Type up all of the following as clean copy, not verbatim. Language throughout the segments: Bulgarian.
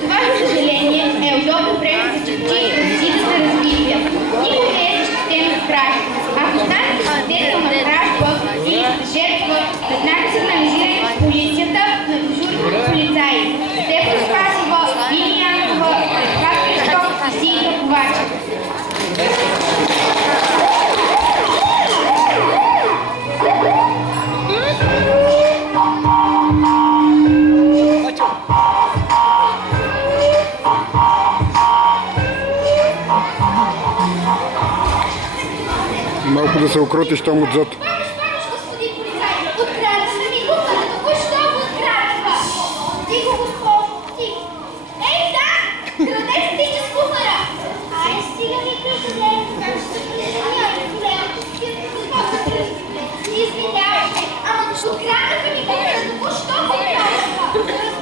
Това, за съжаление, е удобно време за чепчи и усилия за развитие. Никой не е защитен от кражба. Ако станете свидетел на кражба или жертва, веднага сигнализирайте в полицията на дежурните полицаи. Стефан Спасова, Вили Янкова, Радка Петков и Сийка Ковачев. Малко да се окротиш там отзад. Господин полицай, откраднаха ми куклата, току-що го откраднаха. Тихо, госпожо, тихо. Ей, да! Крадеците и с куклата! Ай, стига ми кръждане, как ще се присъединява, голема. Извинявайте, ама откраднаха ми куклата, току-що го откраднаха. Разбира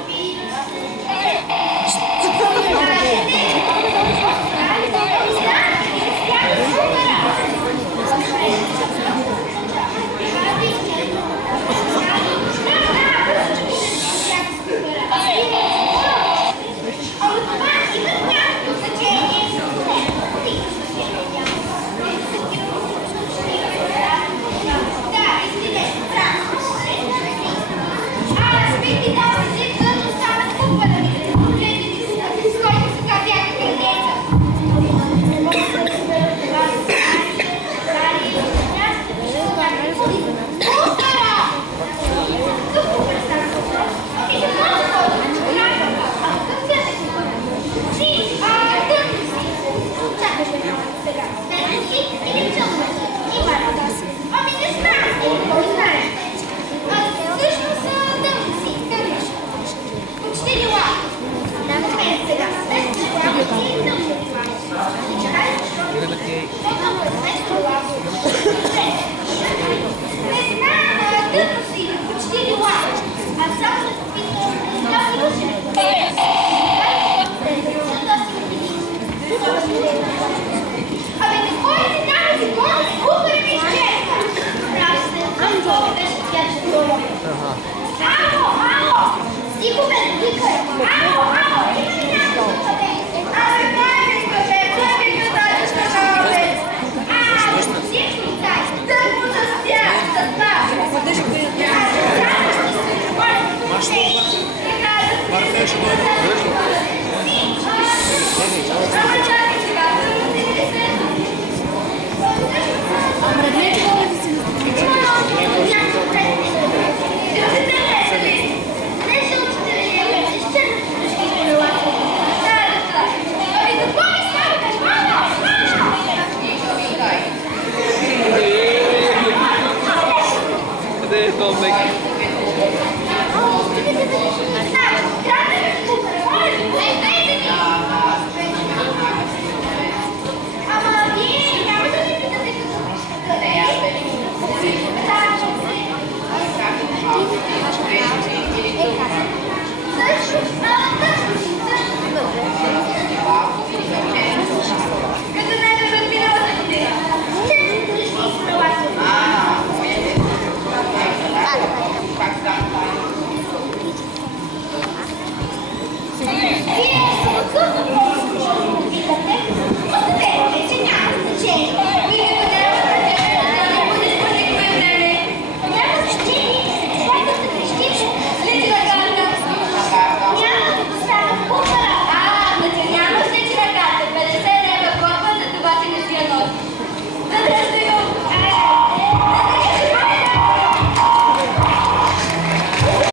Don't make